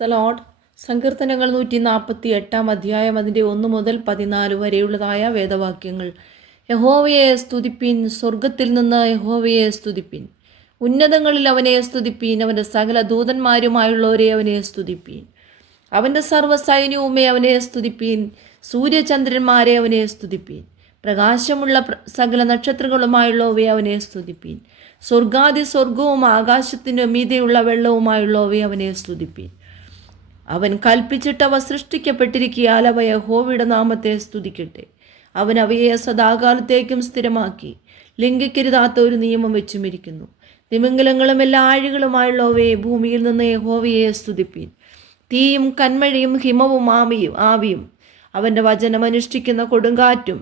The Lord. സങ്കീർത്തനങ്ങൾ 148 അധ്യായം അതിൻ്റെ 1 മുതൽ 14 വരെയുള്ളതായ വേദവാക്യങ്ങൾ. യഹോവയെ സ്തുതിപ്പിൻ, സ്വർഗത്തിൽ നിന്ന് യഹോവയെ സ്തുതിപ്പിൻ, ഉന്നതങ്ങളിൽ അവനെ സ്തുതിപ്പീൻ, അവൻ്റെ സകല ദൂതന്മാരുമായുള്ളവരെ അവനെ സ്തുതിപ്പീൻ, അവൻ്റെ സർവ്വസൈന്യവുമേ അവനെ സ്തുതിപ്പീൻ, സൂര്യചന്ദ്രന്മാരെ അവനെ സ്തുതിപ്പീൻ, പ്രകാശമുള്ള സകല നക്ഷത്രങ്ങളുമായുള്ളവയെ അവനെ സ്തുതിപ്പീൻ, സ്വർഗാദി സ്വർഗവും ആകാശത്തിൻ്റെ മീതെയുള്ള വെള്ളവുമായുള്ളവയെ അവനെ സ്തുതിപ്പീൻ. അവൻ കൽപ്പിച്ചിട്ടവ സൃഷ്ടിക്കപ്പെട്ടിരിക്കിയാൽ അവ യഹോവയുടെ നാമത്തെ സ്തുതിക്കട്ടെ. അവൻ അവയെ സദാകാലത്തേക്കും സ്ഥിരമാക്കി, ലംഘിക്കരുതാത്ത ഒരു നിയമം വെച്ചുമിരിക്കുന്നു. തിമിംഗലങ്ങളും എല്ലാ ആഴികളുമായുള്ളവയെ ഭൂമിയിൽ നിന്ന് യഹോവയെ സ്തുതിപ്പീൻ. തീയും കന്മഴയും ഹിമവും ആവിയും അവൻ്റെ വചനം അനുഷ്ഠിക്കുന്ന കൊടുങ്കാറ്റും,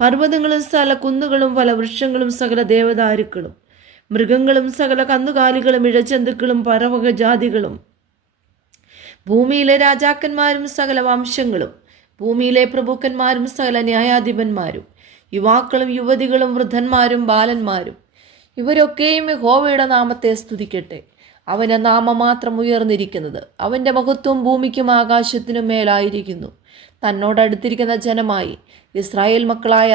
പർവ്വതങ്ങളും സകല കുന്നുകളും പല വൃക്ഷങ്ങളും സകല ദേവദാരുക്കളും, മൃഗങ്ങളും സകല കന്നുകാലികളും ഇഴജന്തുക്കളും പരവകജാതികളും, ഭൂമിയിലെ രാജാക്കന്മാരും സകല വംശങ്ങളും, ഭൂമിയിലെ പ്രഭുക്കന്മാരും സകല ന്യായാധിപന്മാരും, യുവാക്കളും യുവതികളും വൃദ്ധന്മാരും ബാലന്മാരും, ഇവരൊക്കെയും യഹോവയുടെ നാമത്തെ സ്തുതിക്കട്ടെ. അവൻ്റെ നാമം മാത്രം ഉയർന്നിരിക്കുന്നത്, അവൻ്റെ മഹത്വം ഭൂമിക്കും ആകാശത്തിനും മേലായിരിക്കുന്നു. തന്നോടടുത്തിരിക്കുന്ന ജനമായി ഇസ്രായേൽ മക്കളായ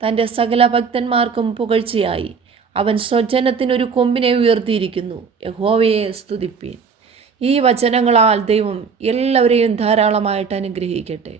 തൻ്റെ സകല ഭക്തന്മാർക്കും പുകഴ്ചയായി അവൻ സ്വജനത്തിനൊരു കൊമ്പിനെ ഉയർത്തിയിരിക്കുന്നു. യഹോവയെ സ്തുതിപ്പീൻ. ഈ വചനങ്ങളാൽ ദൈവം എല്ലാവരെയും ധാരാളമായിട്ട് അനുഗ്രഹിക്കട്ടെ.